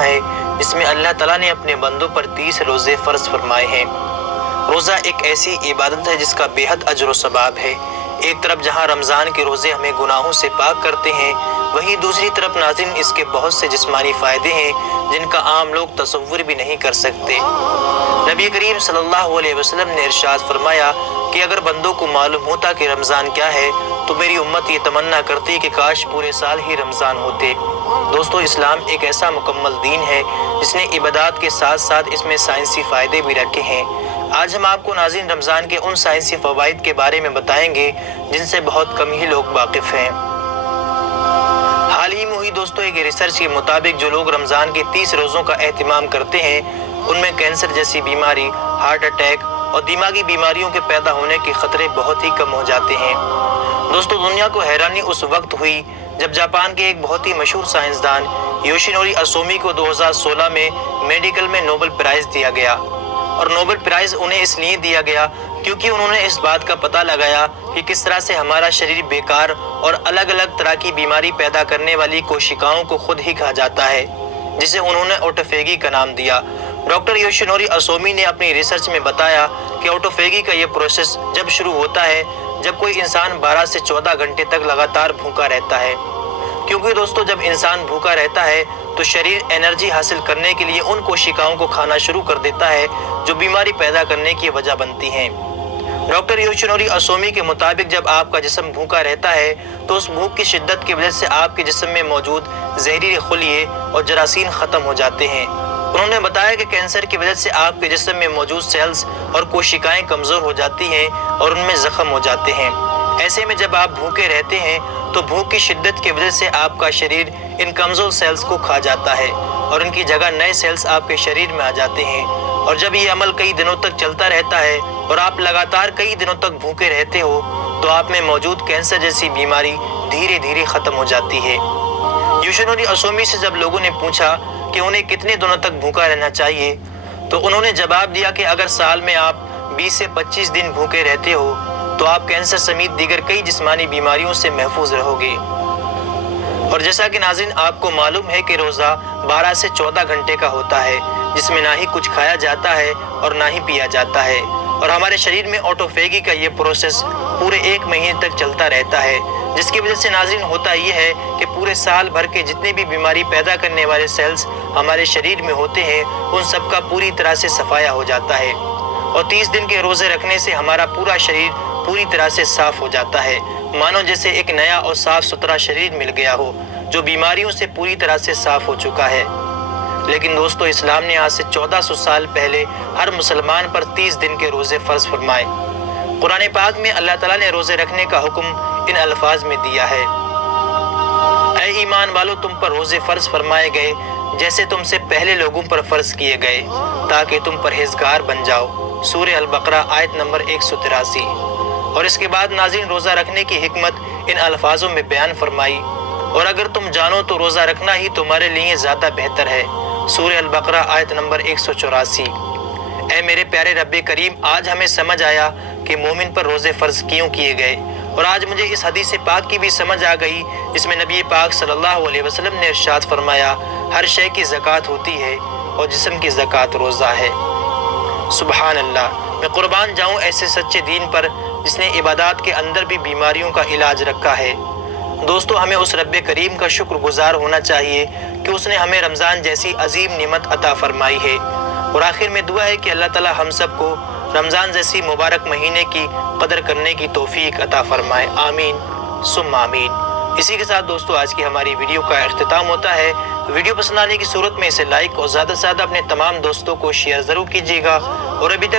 ہے جس میں اللہ تعالیٰ نے اپنے بندوں پر 30 روزے فرض فرمائے ہیں۔ روزہ ایک ایسی عبادت ہے جس کا بے حد اجر و ثواب ہے۔ ایک طرف جہاں رمضان کے روزے ہمیں گناہوں سے پاک کرتے ہیں، وہیں دوسری طرف ناظرین اس کے بہت سے جسمانی فائدے ہیں جن کا عام لوگ تصور بھی نہیں کر سکتے۔ نبی کریم صلی اللہ علیہ وسلم نے ارشاد فرمایا کہ اگر بندوں کو معلوم ہوتا کہ رمضان کیا ہے تو میری امت یہ تمنا کرتی کہ کاش پورے سال ہی رمضان ہوتے۔ دوستو، اسلام ایک ایسا مکمل دین ہے جس نے عبادات کے ساتھ ساتھ اس میں سائنسی فائدے بھی رکھے ہیں۔ آج ہم آپ کو ناظرین رمضان کے ان سائنسی فوائد کے بارے میں بتائیں گے جن سے بہت کم ہی لوگ واقف ہیں۔ حال ہی میں ہوئی دوستو ایک ریسرچ کے مطابق جو لوگ رمضان کے 30 روزوں کا اہتمام کرتے ہیں ان میں کینسر جیسی بیماری، ہارٹ اٹیک اور دماغی بیماریوں کے پیدا ہونے کے خطرے بہت ہی کم ہو جاتے ہیں۔ دوستو، دنیا کو حیرانی اس وقت ہوئی جب جاپان کے ایک بہت ہی مشہور سائنسدان یوشینوری اسومی کو 2016 میں میڈیکل میں نوبل پرائز دیا گیا، اور نوبل پرائز انہیں اس لیے دیا گیا کیونکہ انہوں نے اس بات کا پتہ لگایا کہ کس طرح سے ہمارا شریر بیکار اور الگ الگ طرح کی بیماری پیدا کرنے والی کوشکاؤں کو خود ہی کھا جاتا ہے، جسے انہوں نے آٹوفیگی کا نام دیا۔ ڈاکٹر یوشینوری اسومی نے اپنی ریسرچ میں بتایا کہ آٹوفیگی کا یہ پروسیس جب شروع ہوتا ہے جب کوئی انسان 12 سے 14 گھنٹے تک لگاتار بھوکا رہتا ہے، کیونکہ دوستو جب انسان بھوکا رہتا ہے تو شریر انرجی حاصل کرنے کے لیے ان کوشکاؤں کو کھانا شروع کر دیتا ہے جو بیماری پیدا کرنے کی وجہ بنتی ہیں۔ ڈاکٹر یوشینوری اسومی کے مطابق جب آپ کا جسم بھوکا رہتا ہے تو اس بھوک کی شدت کی وجہ سے آپ کے جسم میں موجود زہریلے خلیے اور جراثیم ختم ہو جاتے ہیں۔ انہوں نے بتایا کہ کینسر کی وجہ سے آپ کے جسم میں موجود سیلز اور کوشکائیں کمزور ہو جاتی ہیں اور ان میں زخم ہو جاتے ہیں۔ ایسے میں جب آپ بھوکے رہتے ہیں تو بھوک کی شدت کی وجہ سے آپ کا شریر ان کمزور سیلز کو کھا جاتا ہے اور ان کی جگہ نئے سیلز آپ کے شریر میں آ جاتے ہیں، اور جب یہ عمل کئی دنوں تک چلتا رہتا ہے اور آپ لگاتار کئی دنوں تک بھوکے رہتے ہو تو آپ میں موجود کینسر جیسی بیماری دھیرے دھیرے ختم ہو جاتی ہے۔ یوشینوری اسومی سے جب لوگوں نے پوچھا کہ انہیں کتنے دنوں تک بھوکا رہنا چاہیے تو انہوں نے جواب دیا کہ اگر سال میں آپ 20 سے 25 دن بھوکے رہتے ہو تو آپ کینسر سمیت دیگر کئی جسمانی بیماریوں سے محفوظ رہو گے۔ اور جیسا کہ ناظرین آپ کو معلوم ہے کہ روزہ 12 سے 14 گھنٹے کا ہوتا ہے جس میں نہ ہی کچھ کھایا جاتا ہے اور نہ ہی پیا جاتا ہے، اور ہمارے شریر میں آٹوفیگی کا یہ پروسیس پورے 1 مہینے تک چلتا رہتا ہے، جس کی وجہ سے ناظرین ہوتا یہ ہے کہ پورے سال بھر کے جتنے بھی بیماری پیدا کرنے والے سیلز ہمارے شریر میں ہوتے ہیں ان سب کا پوری طرح سے صفایا ہو جاتا ہے، اور 30 دن کے روزے رکھنے سے ہمارا پورا شریر پوری طرح سے صاف ہو جاتا ہے، مانو جیسے ایک نیا اور صاف ستھرا شریر مل گیا ہو جو بیماریوں سے پوری طرح سے صاف ہو چکا ہے۔ لیکن دوستو، اسلام نے آج سے 1400 سال پہلے ہر مسلمان پر 30 دن کے روزے فرض فرمائے۔ قرآن پاک میں اللہ تعالیٰ نے روزے رکھنے کا حکم ان الفاظ میں دیا ہے: اے ایمان والو، تم پر روزے فرض فرمائے گئے جیسے تم سے پہلے لوگوں پر فرض کیے گئے تاکہ تم پرہیزگار بن جاؤ۔ سورہ البقرہ آیت نمبر 183۔ اور اس کے بعد ناظرین روزہ رکھنے کی حکمت ان الفاظوں میں بیان فرمائی: اور اگر تم جانو تو روزہ رکھنا ہی تمہارے لیے زیادہ بہتر ہے۔ سورہ البقرہ آیت نمبر 184۔ اے میرے پیارے رب کریم، آج ہمیں سمجھ آیا کہ مومن پر روزے فرض کیوں کیے گئے، اور آج مجھے اس حدیث پاک کی بھی سمجھ آ گئی جس میں نبی پاک صلی اللہ علیہ وسلم نے ارشاد فرمایا: ہر شے کی زکوٰۃ ہوتی ہے اور جسم کی زکوٰۃ روزہ ہے۔ سبحان اللہ! میں قربان جاؤں ایسے سچے دین پر جس نے عبادات کے اندر بھی بیماریوں کا علاج رکھا ہے۔ دوستو، ہمیں اس رب کریم کا شکر گزار ہونا چاہیے کہ اس نے ہمیں رمضان جیسی عظیم نعمت عطا فرمائی ہے، اور آخر میں دعا ہے کہ اللہ تعالیٰ ہم سب کو رمضان جیسی مبارک مہینے کی قدر کرنے کی توفیق عطا فرمائے۔ آمین ثم آمین۔ اسی کے ساتھ دوستو آج کی ہماری ویڈیو کا اختتام ہوتا ہے۔ ویڈیو پسند آنے کی صورت میں اسے لائک اور زیادہ سے زیادہ اپنے تمام دوستوں کو شیئر ضرور کیجیے گا، اور ابھی تک